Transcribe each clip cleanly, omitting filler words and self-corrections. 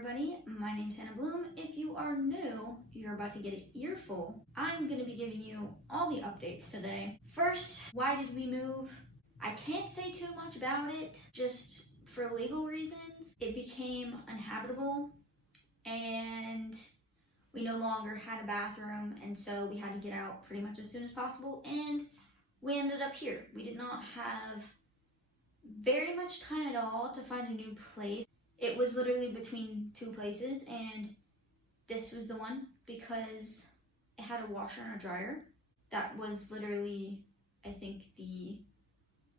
everybody, my name's Hannah Bloom. If you are new, you're about to get an earful. I'm going to be giving you all the updates today. First, why did we move? I can't say too much about it, just for legal reasons. It became uninhabitable and we no longer had a bathroom, and so we had to get out pretty much as soon as possible, and we ended up here. We did not have very much time at all to find a new place. It was literally between two places, and this was the one because it had a washer and a dryer. That was literally, I think, the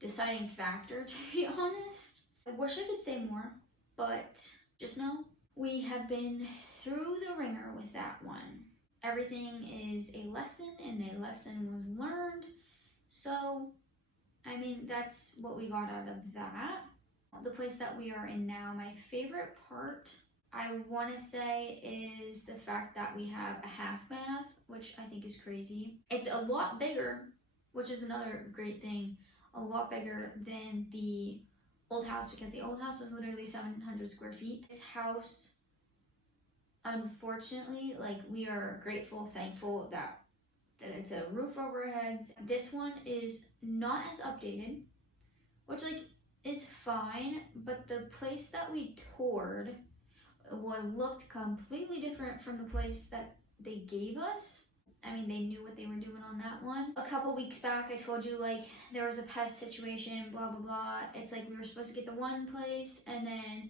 deciding factor, to be honest. I wish I could say more, but just know we have been through the ringer with that one. Everything is a lesson, and a lesson was learned. So, I mean, that's what we got out of that. The place that we are in now, my favorite part, I want to say, is the fact that we have a half bath, which I think is crazy. It's a lot bigger, which is another great thing, a lot bigger than the old house, because the old house was literally 700 square feet. This house, unfortunately, like, we are grateful, thankful that it's a roof over our heads. This one is not as updated, which, like, is fine, but the place that we toured looked completely different from the place that they gave us. I mean, they knew what they were doing on that one. A couple weeks back, I told you, like, there was a pest situation, blah, blah, blah. It's like we were supposed to get the one place, and then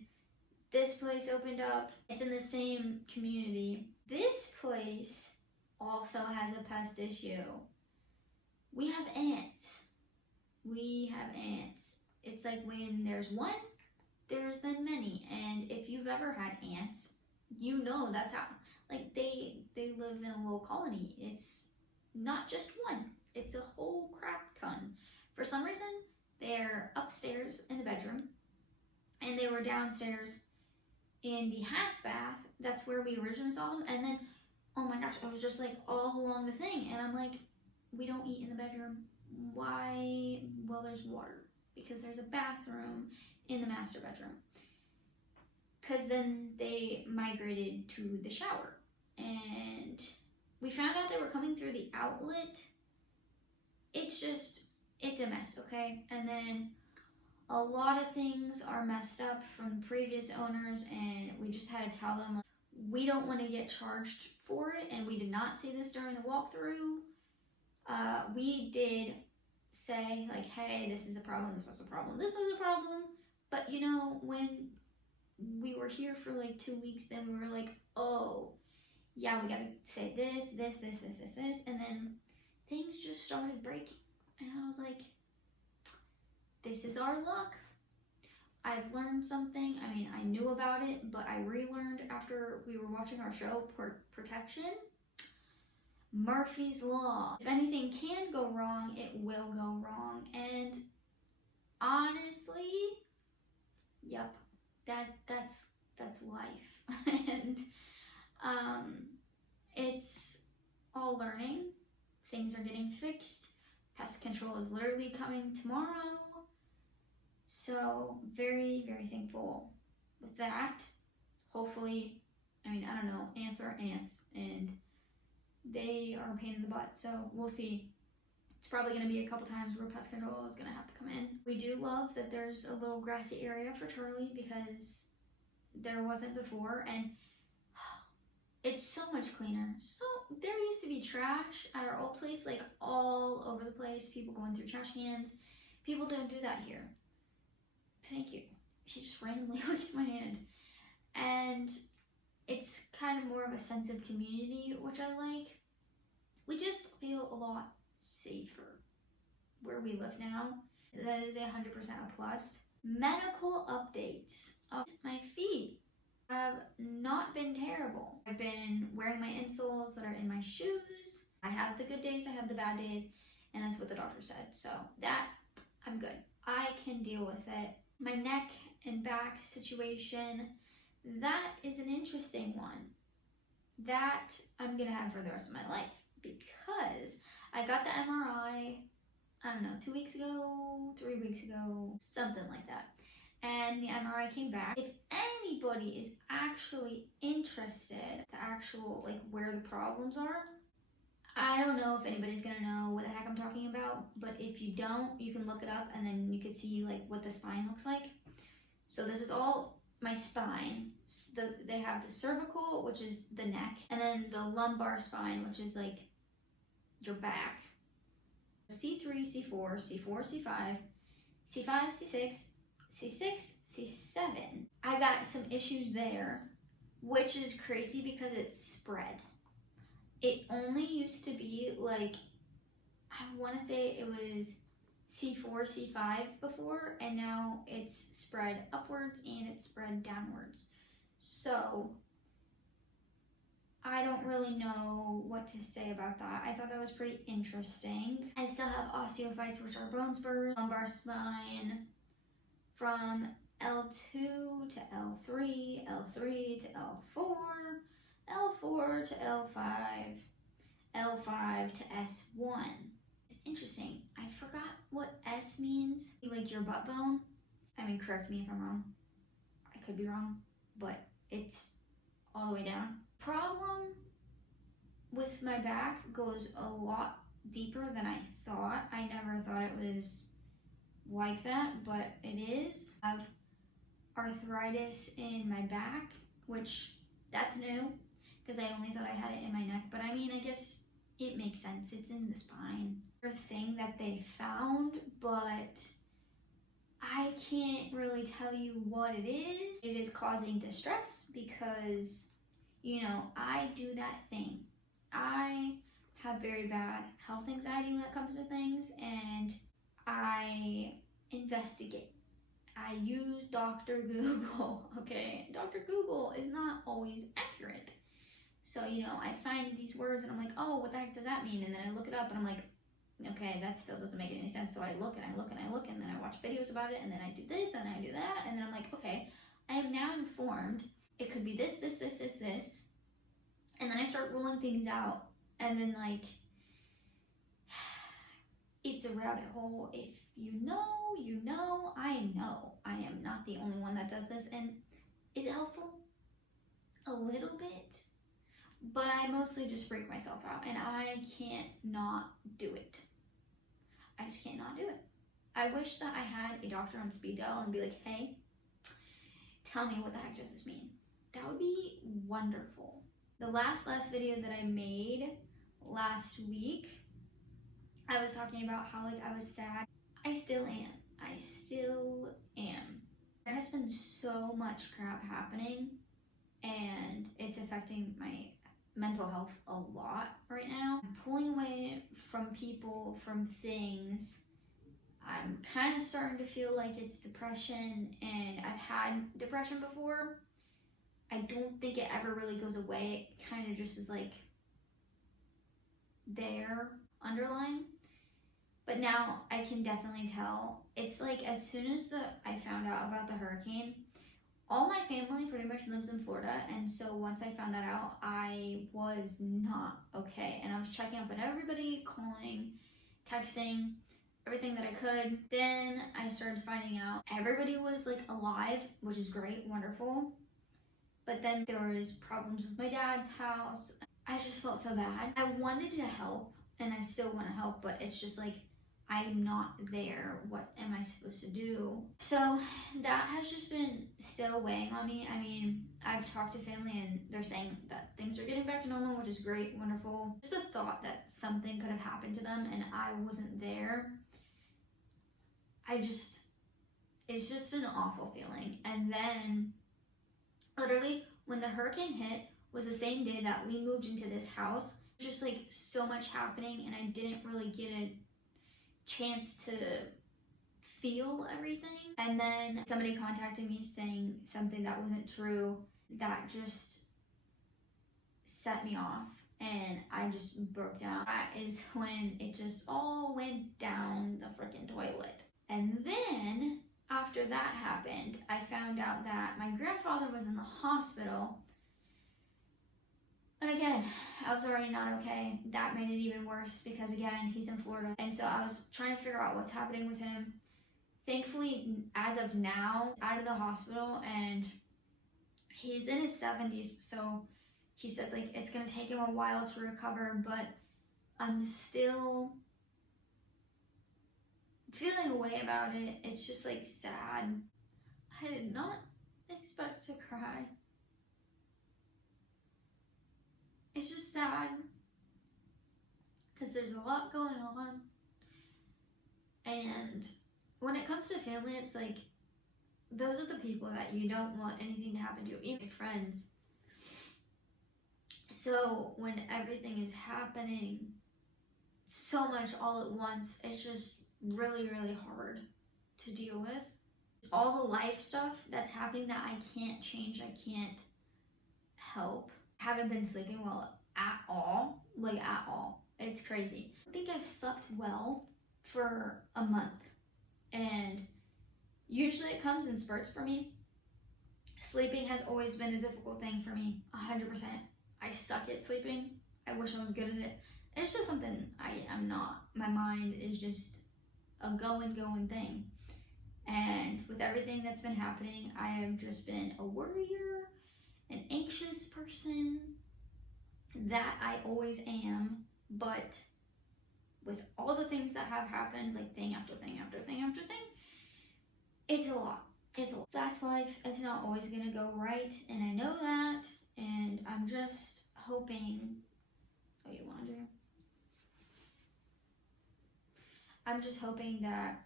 this place opened up. It's in the same community. This place also has a pest issue. We have ants. We have ants. It's like when there's one, there's then many. And if you've ever had ants, you know that's how, like, they live in a little colony. It's not just one, it's a whole crap ton. For some reason, they're upstairs in the bedroom, and they were downstairs in the half bath. That's where we originally saw them. And then, oh my gosh, I was just like all along the thing, and I'm like, we don't eat in the bedroom. Why? Well, there's water, because there's a bathroom in the master bedroom. Because then they migrated to the shower, and we found out they were coming through the outlet. It's a mess, okay? And then a lot of things are messed up from the previous owners, and we just had to tell them, like, we don't want to get charged for it, and we did not see this during the walkthrough. We did say, like, hey, this is a problem, this is a problem, this is a problem. But, you know, when we were here for like 2 weeks, then we were like, oh, yeah, we gotta say this, and then things just started breaking. And I was like, this is our luck. I've learned something. I mean, I knew about it, but I relearned after we were watching our show, Protection. Murphy's Law. If anything can go wrong, it will go wrong. And honestly, yep, that's life. And it's all learning. Things are getting fixed. Pest control is literally coming tomorrow. So very, very thankful with that. Hopefully, I mean, I don't know, ants are ants, and they are a pain in the butt, so we'll see. It's probably going to be a couple times where pest control is going to have to come in. We do love that there's a little grassy area for Charlie, because there wasn't before, and it's so much cleaner. So there used to be trash at our old place, like all over the place, people going through trash cans. People don't do that here. Thank you. She just randomly licked my hand. And it's kind of more of a sense of community, which I like. We just feel a lot safer where we live now. That is 100% a plus. Medical updates. My feet have not been terrible. I've been wearing my insoles that are in my shoes. I have the good days, I have the bad days, and that's what the doctor said. So that, I'm good. I can deal with it. My neck and back situation, that is an interesting one. That I'm gonna have for the rest of my life, because I got the MRI, I don't know, 2 weeks ago, 3 weeks ago, something like that. And the MRI came back. If anybody is actually interested, the actual, like, where the problems are, I don't know if anybody's gonna know what the heck I'm talking about, but if you don't, you can look it up and then you can see like what the spine looks like. So this is all my spine. They have the cervical, which is the neck, and then the lumbar spine, which is like your back. C3, C4, C4, C5, C5, C6, C6, C7. I got some issues there, which is crazy because it's spread. It only used to be like, I want to say it was C4, C5 before, and now it's spread upwards and it's spread downwards. So I don't really know what to say about that. I thought that was pretty interesting. I still have osteophytes, which are bone spurs, lumbar spine from L2 to L3, L3 to L4, L4 to L5, L5 to S1. It's interesting. I forgot what S means. Like your butt bone. I mean, correct me if I'm wrong. I could be wrong, but it's all the way down. Problem with my back goes a lot deeper than I thought. I never thought it was like that, but it is. I have arthritis in my back, which that's new because I only thought I had it in my neck, but I mean, I guess it makes sense. It's in the spine. A thing that they found, but I can't really tell you what it is. It is causing distress because, you know, I do that thing. I have very bad health anxiety when it comes to things, and I investigate. I use Dr. Google, okay? Dr. Google is not always accurate. So, you know, I find these words and I'm like, oh, what the heck does that mean? And then I look it up and I'm like, okay, that still doesn't make any sense. So I look and I look and I look and then I watch videos about it and then I do this and I do that. And then I'm like, okay, I am now informed. It could be this, this, this, this, this. And then I start rolling things out. And then like, it's a rabbit hole. If you know, you know. I know I am not the only one that does this. And is it helpful? A little bit. But I mostly just freak myself out and I can't not do it. I just can't not do it. I wish that I had a doctor on speed dial and be like, hey, tell me what the heck does this mean? That would be wonderful. The last video that I made last week, I was talking about how like I was sad. I still am. I still am. There has been so much crap happening and it's affecting my mental health a lot right now. I'm pulling away from people, from things. I'm kind of starting to feel like it's depression, and I've had depression before. I don't think it ever really goes away. It kind of just is like there, underlying. But now I can definitely tell. It's like as soon as I found out about the hurricane, all my family pretty much lives in Florida, and so once I found that out, I was not okay. And I was checking up on everybody, calling, texting, everything that I could. Then I started finding out everybody was like alive, which is great, wonderful. But then there was problems with my dad's house. I just felt so bad. I wanted to help, and I still want to help, but it's just like, I'm not there. What am I supposed to do? So that has just been still weighing on me. I mean, I've talked to family and they're saying that things are getting back to normal, which is great, wonderful. Just the thought that something could have happened to them and I wasn't there, it's just an awful feeling. And then literally when the hurricane hit was the same day that we moved into this house. Just like so much happening and I didn't really get a chance to feel everything. And then somebody contacted me saying something that wasn't true. That just set me off and I just broke down. That is when it just all went down the freaking toilet. And then after that happened, I found out that my grandfather was in the hospital. And again, I was already not okay. That made it even worse because again, he's in Florida. And so I was trying to figure out what's happening with him. Thankfully, as of now, out of the hospital and He's in his 70s, so he said like it's gonna take him a while to recover, but I'm still feeling a way about it. It's just like sad. I did not expect to cry. It's just sad because there's a lot going on. And when it comes to family, it's like those are the people that you don't want anything to happen to, even your friends. So when everything is happening so much all at once, it's just really, really hard to deal with. All the life stuff that's happening that I can't change, I can't help. Haven't been sleeping well at all, like at all. It's crazy. I think I've slept well for a month, and usually it comes in spurts for me. Sleeping has always been a difficult thing for me, 100%. I suck at sleeping. I wish I was good at it. It's just something I'm not. My mind is just a going thing. And with everything that's been happening, I have just been a worrier, an anxious person. That I always am, but with all the things that have happened, like thing after thing after thing after thing, it's a lot. It's a lot. That's life. It's not always gonna go right, and I know that, and I'm just hoping. Oh, you want to? I'm just hoping that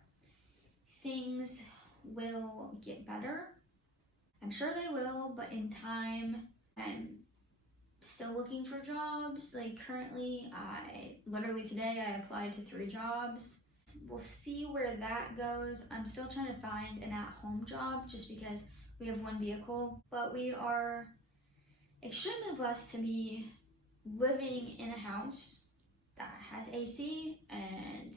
things will get better. I'm sure they will, but in time. I'm still looking for jobs. Like currently, literally today I applied to 3 jobs. We'll see where that goes. I'm still trying to find an at-home job just because we have 1 vehicle, but we are extremely blessed to be living in a house that has AC, and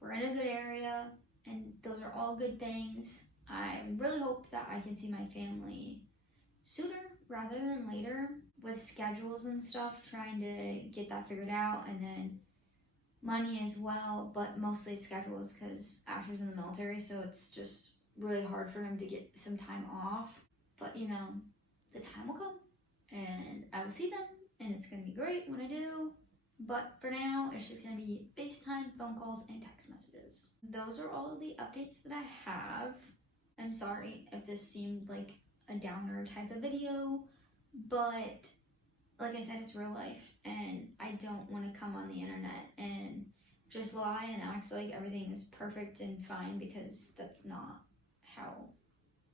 we're in a good area, and those are all good things. I really hope that I can see my family sooner rather than later, with schedules and stuff, trying to get that figured out, and then money as well, but mostly schedules because Asher's in the military, so it's just really hard for him to get some time off. But you know, the time will come and I will see them, and it's gonna be great when I do. But for now, it's just gonna be FaceTime, phone calls, and text messages. Those are all of the updates that I have. I'm sorry if this seemed like a downer type of video, but like I said, it's real life, and I don't want to come on the internet and just lie and act like everything is perfect and fine, because that's not how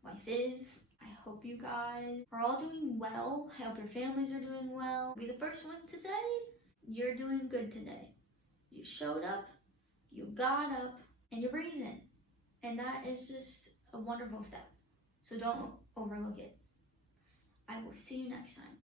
life is. I hope you guys are all doing well. I hope your families are doing well. Be the first one to say you're doing good today. You showed up, you got up, and you're breathing, and that is just a wonderful step. So don't overlook it. I will see you next time.